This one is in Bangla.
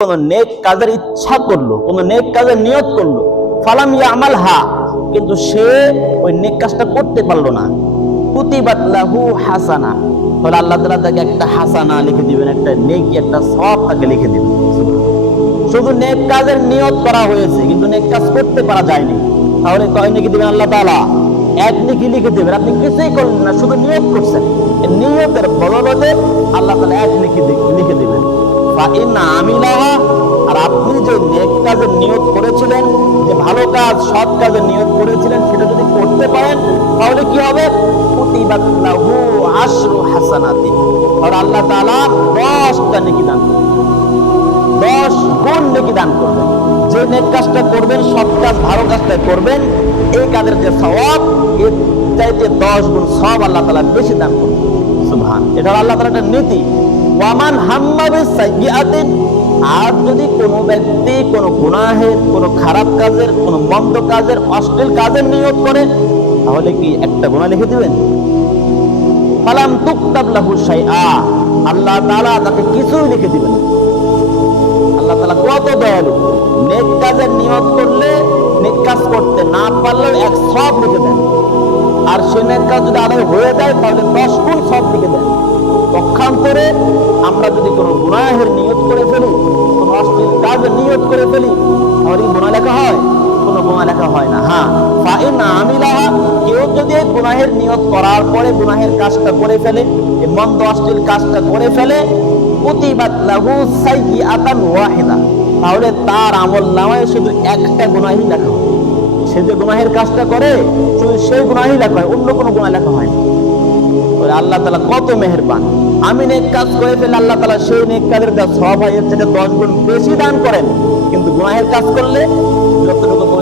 কোন নেক কাজের ইচ্ছা করলো, কোন নেক কাজের নিয়ত করলো, ফালাম ইয়ামালহা, কিন্তু সে ওই নেক কাজটা করতে পারলো না, কুতিবাত লাহু হাসানা, তাহলে আল্লাহ তাআলা তাকে একটা হাসানা লিখে দিবেন, একটা নেকি, একটা সওয়াব তাকে লিখে দিবেন। শুধু নেক কাজের নিয়ত করা হয়েছে কিন্তু নেক কাজ করতে পারা যায়নি, তাহলে কয় নেকি দিবেন আল্লাহ তাআলা? এক নেকি লিখে দিবেন। আপনি কিছুই করলেন না, শুধু নিয়ত করছেন, এই নিয়তের বদলে আল্লাহ তাআলা এক নেকি লিখে দিবেন। ফাইন আমিলাহা, আর আপনি যে নেক কাজের নিয়ত করেছিলেন, যে ভালো কাজ সৎ কাজের নিয়ত করেছিলেন, সেটা যদি করতে পারেন তাহলে কি হবে? কুতিবাত লাহু আশরু হাসানাতি, আর আল্লাহ তাআলা 10টা নেকি দান করবেন, 10 গুণ নেকি দান করবেন। যে নেক কাজটা করবেন, সৎ কাজ ভালো কাজটা করবেন, এই কাজের যে সওয়াব, এর চাইতে 10 গুণ সওয়াব আল্লাহ তাআলা বেশি দান করবেন। সুবহান, এটা আল্লাহ তাআলার একটা নীতি। ওয়ামান হাম্মা বিসাইয়্যাতিন, আর যদি কোনো ব্যক্তি কোনো গুনাহের, কোনো খারাপ কাজের, কোনো মন্দ কাজের, অশ্লীল কাজের নিয়ত করে, তাহলে কি একটা গুনাহ লিখে দিবেন? ফালাম তুকতাব লাহু শাইআ, আল্লাহ তাআলা তাকে কিছুই লিখে দিবেন। আল্লাহ তাআলা কত দয়ালু, নেক কাজের নিয়ত করলে, নেক কাজ করতে না পারলেও এক সওয়াব লিখে দেন, আর সে নেক কাজ যদি আদায় হয়ে যায় তাহলে 10 গুণ সওয়াব লিখে দেন। পক্ষান্তরে আমরা যদি কোনো গুনাহের নিয়ত করে ফেলি, কোনো অশ্লীল কাজের নিয়ত করে ফেলি, তাহলে গুনাহ লেখা হয়? কোনো গুনাহ লেখা হয় না। হ্যাঁ, ফাইন আমিলাহা, কেউ যদি এই গুনাহের নিয়ত করার পরে গুনাহের কাজটা করে ফেলে, এই মন্দ অশ্লীল কাজটা করে ফেলে, কুতিবাত লাহু সাইয়্যাতান ওয়াহিদা, তাহলে তার আমলনামায় শুধু একটা গুনাহই লেখা হয়। সে যে গুনাহের কাজটা করে শুধু সেই গুনাহই লেখা হয়, অন্য কোনো গুনাহ লেখা হয় না। আল্লাহ তাআলা কত মেহেরবান। আমি নেক কাজ করে ফেলে আল্লাহ তাআলা সেই নেক কাজের যা সওয়াব হয় এর থেকে 10 গুণ বেশি দান করেন, কিন্তু গুনাহের কাজ করলে যতটুকু